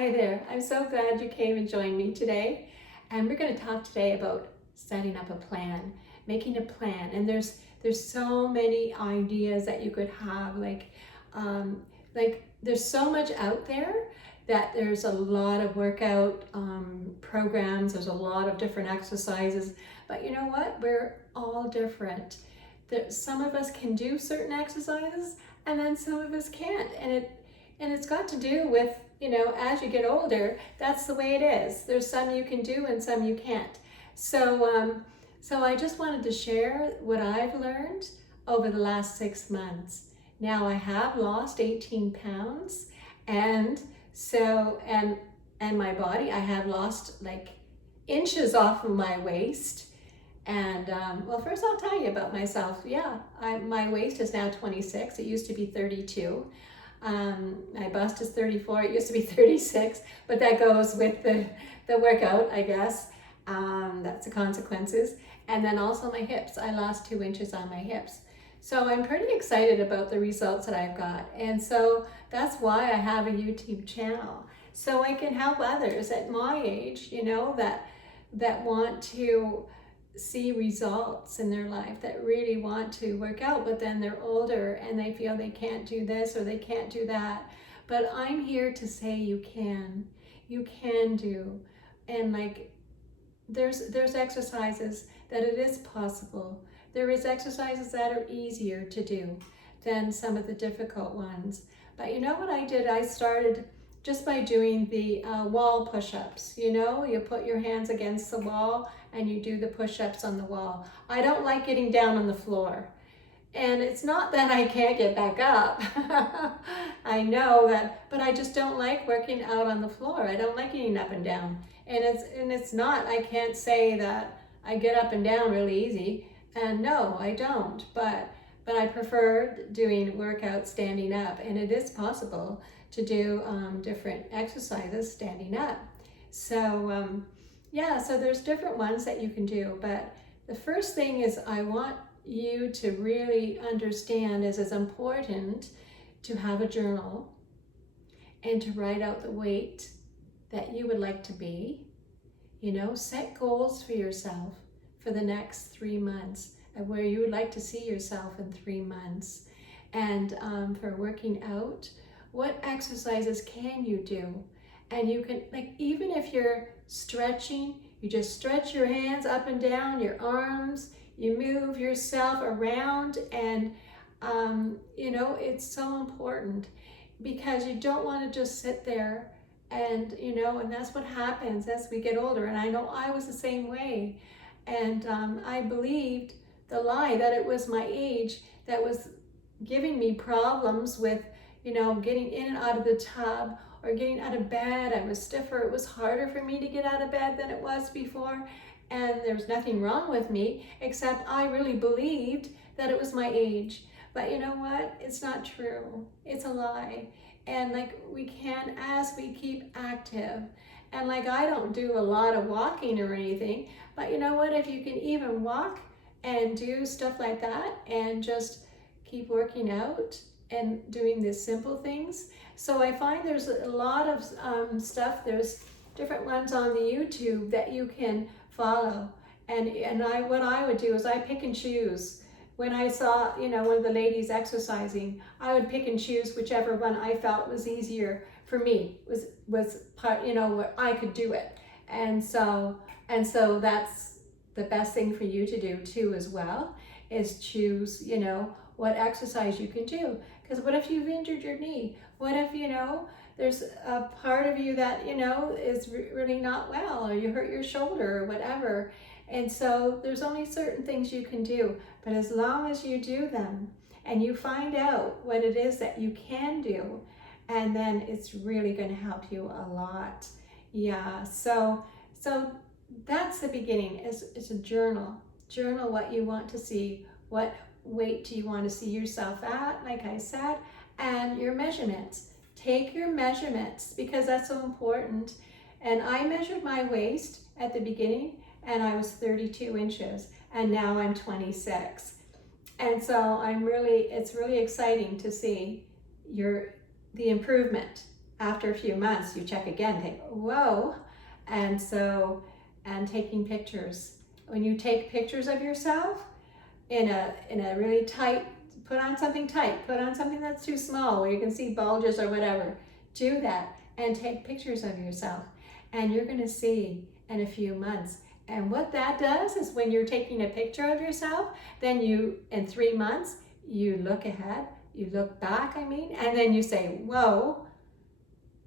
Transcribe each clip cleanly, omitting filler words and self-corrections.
Hi there. I'm so glad you came and joined me today. And we're going to talk today about setting up a plan, making a plan. And there's so many ideas that you could have. Like there's so much out there that there's a lot of workout programs. There's a lot of different exercises. But you know what? We're all different. Some of us can do certain exercises, and then some of us can't. And it's got to do with, as you get older, that's the way it is. There's some you can do and some you can't. So I just wanted to share what I've learned over the last 6 months. Now I have lost 18 pounds, and my body, I have lost like inches off of my waist. And well, first I'll tell you about myself. My waist is now 26. It used to be 32. My bust is 34. It used to be 36, but that goes with the workout, I guess. That's the consequences. And then also my hips. I lost 2 inches on my hips. So I'm pretty excited about the results that I've got. And so that's why I have a YouTube channel. So I can help others at my age, that want to see results in their life, that really want to work out, but then they're older and they feel they can't do this or they can't do that. But I'm here to say you can do. And like there's exercises that it is possible. There is exercises that are easier to do than some of the difficult ones. But you know what I did? I started just by doing the wall push-ups. You put your hands against the wall and you do the push-ups on the wall. I don't like getting down on the floor. And it's not that I can't get back up. I know that, but I just don't like working out on the floor. I don't like getting up and down. And it's not, I can't say that I get up and down really easy. And no, I don't. But I prefer doing workouts standing up, and it is possible to do different exercises standing up. So so there's different ones that you can do. But the first thing is I want you to really understand is it's important to have a journal and to write out the weight that you would like to be. Set goals for yourself for the next 3 months and where you would like to see yourself in 3 months. And for working out, what exercises can you do? And you can, like, even if you're stretching, you just stretch your hands up and down, your arms, you move yourself around, and it's so important because you don't want to just sit there and that's what happens as we get older. And I know I was the same way. And I believed the lie that it was my age that was giving me problems with getting in and out of the tub or getting out of bed. I was stiffer. It was harder for me to get out of bed than it was before. And there's nothing wrong with me, except I really believed that it was my age. But you know what? It's not true. It's a lie. And like we can, as we keep active, and like I don't do a lot of walking or anything, but you know what? If you can even walk and do stuff like that and just keep working out and doing the simple things. So I find there's a lot of stuff. There's different ones on the YouTube that you can follow. And what I would do is I pick and choose. When I saw, one of the ladies exercising, I would pick and choose whichever one I felt was easier for me, was part, where I could do it. And so that's the best thing for you to do too as well, is choose, what exercise you can do. Because what if you've injured your knee? What if, there's a part of you that, is really not well, or you hurt your shoulder or whatever. And so there's only certain things you can do. But as long as you do them and you find out what it is that you can do, and then it's really going to help you a lot. Yeah, so that's the beginning. It's a journal. Journal what you want to see. What weight do you want to see yourself at, like I said, and your measurements. Take your measurements because that's so important. And I measured my waist at the beginning and I was 32 inches and now I'm 26. And so it's really exciting to see the improvement. after a few months, you check again, think, whoa. And so, and taking pictures. When you take pictures of yourself in a really tight, put on something tight, put on something that's too small where you can see bulges or whatever. Do that and take pictures of yourself. And you're gonna see in a few months. And what that does is when you're taking a picture of yourself, then you, in 3 months, you look ahead, you look back, and then you say, whoa,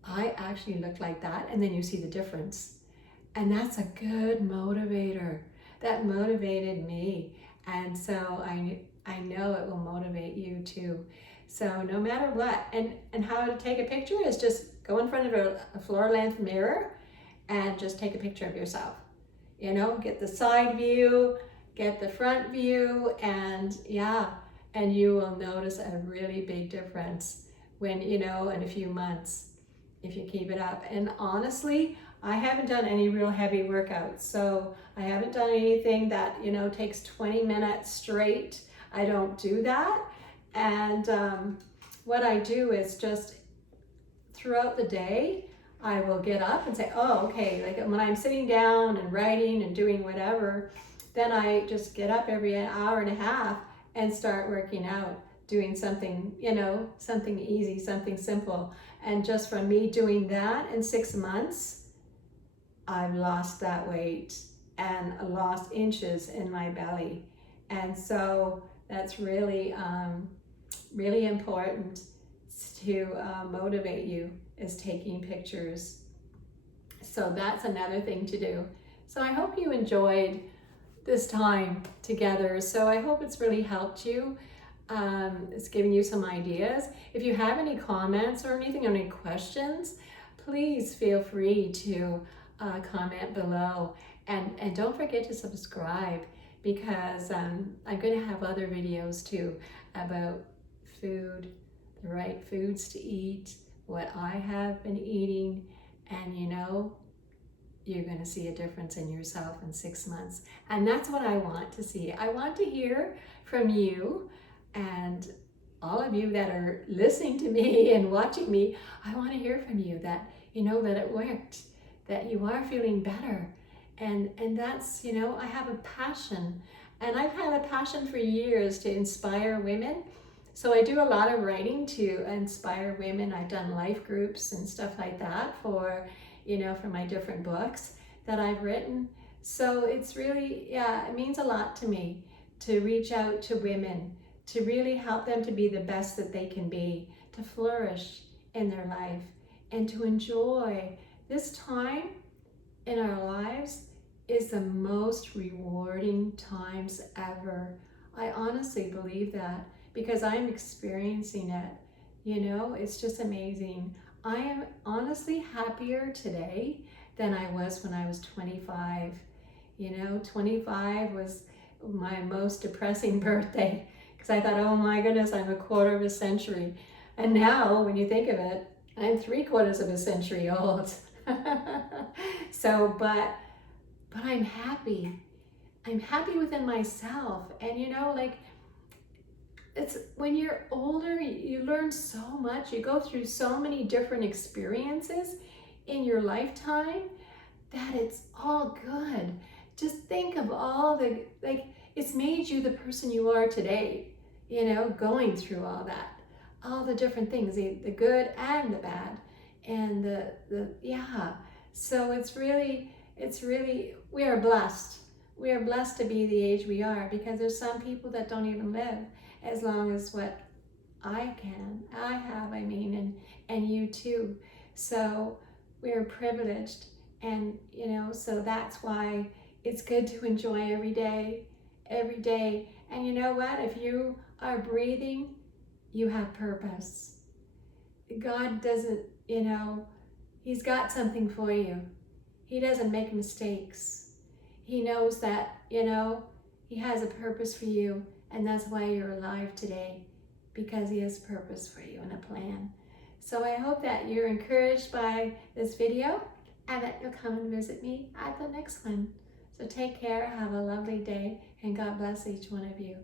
I actually look like that. And then you see the difference. And that's a good motivator. That motivated me. And so I know it will motivate you too. So no matter what, and how to take a picture is just go in front of a floor length mirror and just take a picture of yourself. You know, get the side view, get the front view, and yeah, and you will notice a really big difference when, you know, in a few months, if you keep it up. And honestly, I haven't done any real heavy workouts. So I haven't done anything that, you know, takes 20 minutes straight. I don't do that. And what I do is just throughout the day, I will get up and say, oh, okay, like when I'm sitting down and writing and doing whatever, then I just get up every hour and a half and start working out, doing something, you know, something easy, something simple. And just from me doing that in 6 months, I've lost that weight and lost inches in my belly. And so that's really, really important to motivate you, is taking pictures. So that's another thing to do. So I hope you enjoyed this time together. So I hope it's really helped you. It's given you some ideas. If you have any comments or anything, or any questions, please feel free to comment below. And don't forget to subscribe, because I'm going to have other videos too about food, the right foods to eat, what I have been eating, and you know, you're going to see a difference in yourself in 6 months. And that's what I want to see. I want to hear from you, and all of you that are listening to me and watching me. I want to hear from you that, you know, that it worked, that you are feeling better. And that's, you know, I have a passion, and I've had a passion for years to inspire women. So I do a lot of writing to inspire women. I've done life groups and stuff like that for, you know, for my different books that I've written. So it's really, yeah, it means a lot to me to reach out to women, to really help them to be the best that they can be, to flourish in their life, and to enjoy this time in our lives is the most rewarding times ever. I honestly believe that, because I'm experiencing it. You know, it's just amazing. I am honestly happier today than I was when I was 25. You know, 25 was my most depressing birthday, because I thought, oh my goodness, I'm a quarter of a century. And now, when you think of it, I'm 3/4 of a century old. So, but I'm happy. I'm happy within myself. And you know, like, it's when you're older, you learn so much. You go through so many different experiences in your lifetime that it's all good. Just think of all the, like, it's made you the person you are today, you know, going through all that, all the different things, the good and the bad, and yeah. So it's really, we are blessed. We are blessed to be the age we are, because there's some people that don't even live as long as what I have, and you too. So we're privileged, and you know, so that's why it's good to enjoy every day. And you know what? If you are breathing, you have purpose. God doesn't, you know, He's got something for you. He doesn't make mistakes. He knows that, you know, He has a purpose for you, and that's why you're alive today, because He has purpose for you and a plan. So I hope that you're encouraged by this video, and that you'll come and visit me at the next one. So take care, have a lovely day, and God bless each one of you.